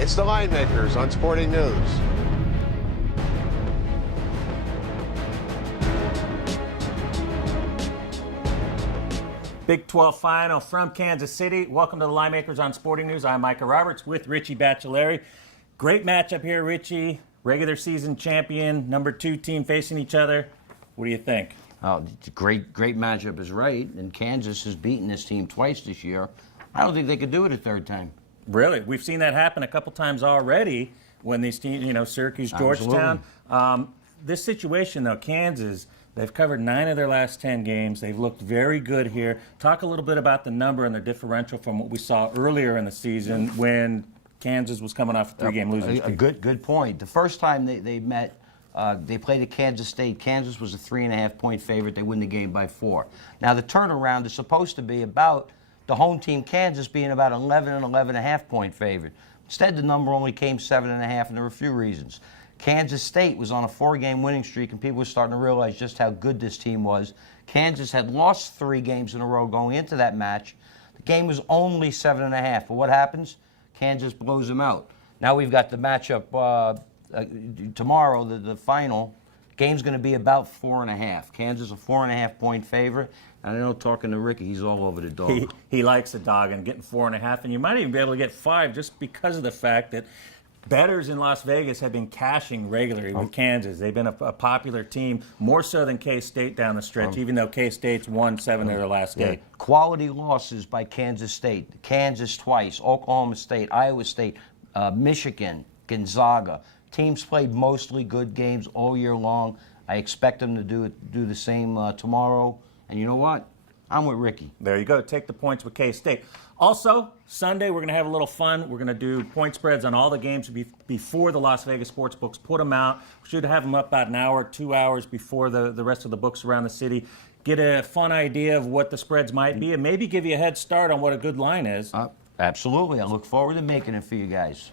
It's the Linemakers on Sporting News. Big 12 final from Kansas City. Welcome to the Linemakers on Sporting News. I'm Micah Roberts with Richie Bachelari. Great matchup here, Richie. Regular season champion, number 2 team facing each other. What do you think? Oh, it's a great matchup is right, and Kansas has beaten this team twice this year. I don't think they could do it a third time. Really? We've seen that happen a couple times already when these teams, Syracuse, Georgetown. This situation, though, Kansas, they've covered 9 of their last 10 games. They've looked very good here. Talk a little bit about the number and the differential from what we saw earlier in the season when Kansas was coming off a 3-game losing streak. A good point. The first time they met, they played at Kansas State. Kansas was a 3.5-point favorite. They win the game by 4. Now, the turnaround is supposed to be about the home team, Kansas, being about 11 and 11.5-point favorite. Instead, the number only came 7.5, and there were a few reasons. Kansas State was on a 4-game winning streak, and people were starting to realize just how good this team was. Kansas had lost 3 games in a row going into that match. The game was only 7.5. But what happens? Kansas blows them out. Now we've got the matchup tomorrow, the final. Game's going to be about 4.5. Kansas a 4.5-point favorite. And I know, talking to Ricky, he's all over the dog. He likes the dog and getting 4.5, and you might even be able to get 5 just because of the fact that bettors in Las Vegas have been cashing regularly with Kansas. They've been a popular team, more so than K-State down the stretch, even though K-State's won 7 of their last 8. Quality losses by Kansas State. Kansas twice, Oklahoma State, Iowa State, Michigan, Gonzaga. Teams played mostly good games all year long. I expect them to do the same tomorrow. And you know what? I'm with Ricky. There you go. Take the points with K-State. Also, Sunday, we're going to have a little fun. We're going to do point spreads on all the games before the Las Vegas sports books put them out. We should have them up about an hour, 2 hours before the rest of the books around the city. Get a fun idea of what the spreads might be and maybe give you a head start on what a good line is. Absolutely. I look forward to making it for you guys.